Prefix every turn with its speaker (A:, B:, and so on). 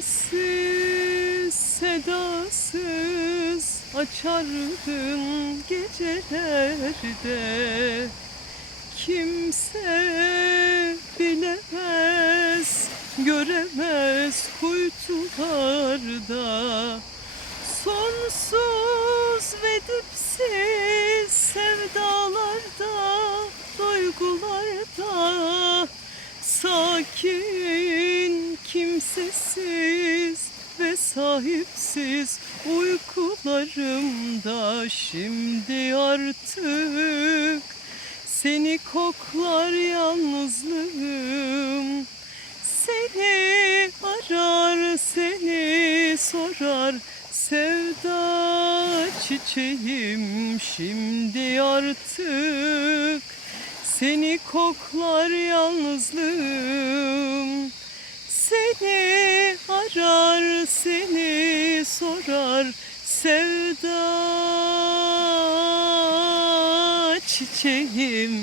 A: Sessiz, sedasız açardın gecelerde. Kimse bilemez, göremez kuytularda. Sonsuz ve dipsiz sevdalarda, duygularda. Sakin, kimsesiz sahipsiz uykularımda. Şimdi artık seni koklar yalnızlığım. Seni arar seni sorar Sevda çiçeğim. Şimdi artık Seni koklar yalnızlığım Seni arar sorar Sevda çiçeğim